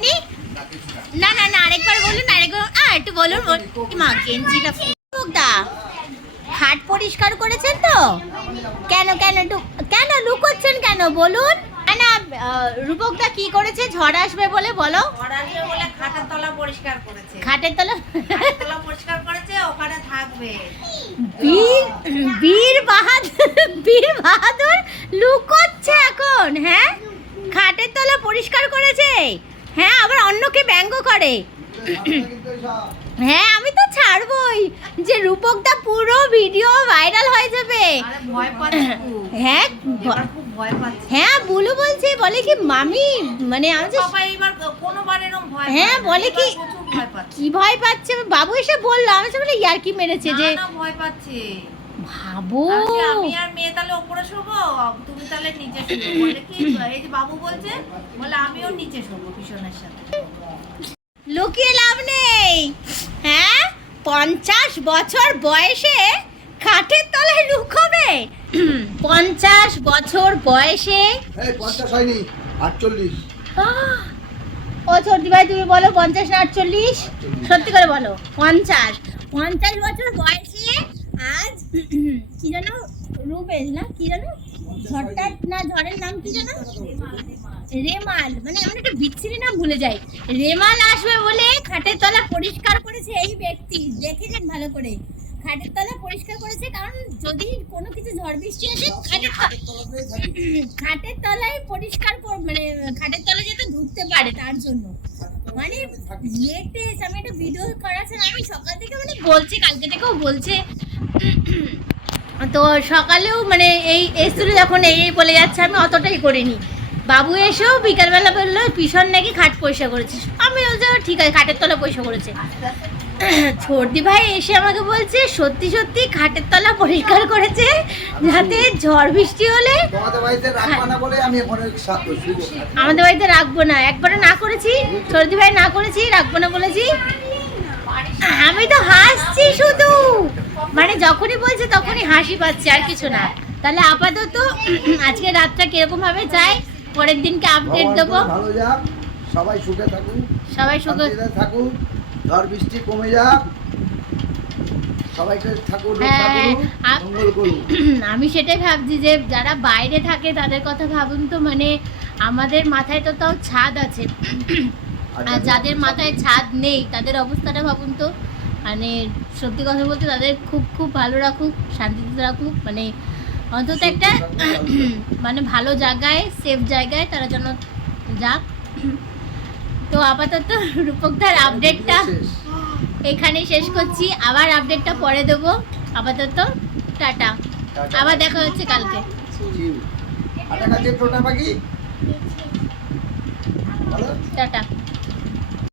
আপনি? না না না, আরেকবার বলুন, আরেকবার একটু বলুন। মা গেঞ্জিটা দা খাট পরিষ্কার করেছেন তো? কেন কেন কেন লুকোচ্ছেন কেন বলুন? না রূপকদা কি করেছে? ঝড় আসবে বলে বলো। ঝড় আসবে বলে খাটের তলা পরিষ্কার করেছে। খাটের তলা পরিষ্কার করেছে, ওখানে থাকবে। বীর বাহাদুর লুকোচ্ছে এখন। হ্যাঁ, খাটের তলা পরিষ্কার করেছে। হ্যাঁ, আবার অন্যকে ব্যঙ্গ করে। হ্যাঁ, আমি তো ছাড়বই, যে রূপকদা পুরো ভিডিও ভাইরাল হয়ে যাবে। হ্যাঁ হ্যাঁ, বুলু বলছে, বলে কি মামি মানে হ্যাঁ বলে কি কি ভয় পাচ্ছে। বাবু এসে বললো, আমি বলে ইয়ার কি মেরেছে যে ভয় পাচ্ছে। ভাবো আমি আর মেয়ে তাহলে উপরে শোবো, তুমি তাহলে নিচে শোবো। বলে কি এই যে বাবু বলছে, বলে আমিও নিচে শোবো পিছনের সাথে। লুকিয়ে লাভ নেই। হ্যাঁ, 50 বছর বয়সে খাটের তলায় লুকোবে? 50 বছর বয়সে? এই 50 হয়নি, 48। ও ছোটি ভাই, তুমি বলো 50 না 48? সত্যি করে বলো। 50 বছর বয়সে আজ কি জানো, রুবেল না কি জানো, ঝড়টা না ঝড়ের নাম কি জানো, রেমাল, মানে আমরা একটা বিচ্ছিরি নাম ভুলে যাই। রেমাল আসবে বলে খাটের তলা পরিষ্কার করেছে এই ব্যক্তি। দেখেছেন ভালো করে, খাটের তলা পরিষ্কার করেছে, কারণ যদি কোনো কিছু ঝড় বৃষ্টি আসে খাটের তলায় পরিষ্কার মানে খাটের তলায় যাতে ঢুকতে পারে তার জন্য। মানে লেটেস্ট, আমি একটা ভিডিও করেছেন, আমি সকাল থেকে মানে বলছি, কালকে থেকেও বলছে। তো সকালেও মানে এই এসছিল যখন এই বলে যাচ্ছে, আমি অতটাই করিনি। বাবু এসেও বিকালবেলা বললো পিছন নাকি খাট পয়সা করেছে। আমি বলছি ঠিক আছে, খাটের তলা পয়সা করেছে। ছোটদি ভাই এসে আমাকে বলছে সত্যি সত্যি খাটের তলা পরিষ্কার করেছে, যাতে ঝড় বৃষ্টি হলে আমাদের বাড়িতে রাখবো না। একবারও না করেছি, ছোটদি ভাই না করেছি, রাখবো না বলেছি। আমি তো হাসছি শুধু, মানে যখনই বলছে তখনই হাসি পাচ্ছে, আর কিছু না। তাহলে আপাতত আজকে রাতটা কিরকম ভাবে যায়, পরের দিনকে আপডেট দেবো। সবাই সুখে থাকুন, সবাই সুখে থাকুন, ঝড় বৃষ্টি কমে যাক, সবাইকে থাকুন, মঙ্গল করুন। আমি সেটাই ভাবছি যে যারা বাইরে থাকে তাদের কথা ভাবুন তো, মানে আমাদের মাথায় তো তাও ছাদ আছে, আর যাদের মাথায় ছাদ নেই তাদের অবস্থাটা ভাবুন তো। মানে সত্যি কথা বলতে তাদের খুব খুব ভালো রাখুক, শান্তিতে রাখুক, মানে অন্তত একটা মানে ভালো জায়গায়, সেফ জায়গায় তারা যেন যাক। তো আপাতত রূপকদার আপডেটটা এখানেই শেষ করছি, আবার আপডেটটা পরে দেবো। আপাতত টাটা, আবার দেখা হচ্ছে কালকে। টাটা।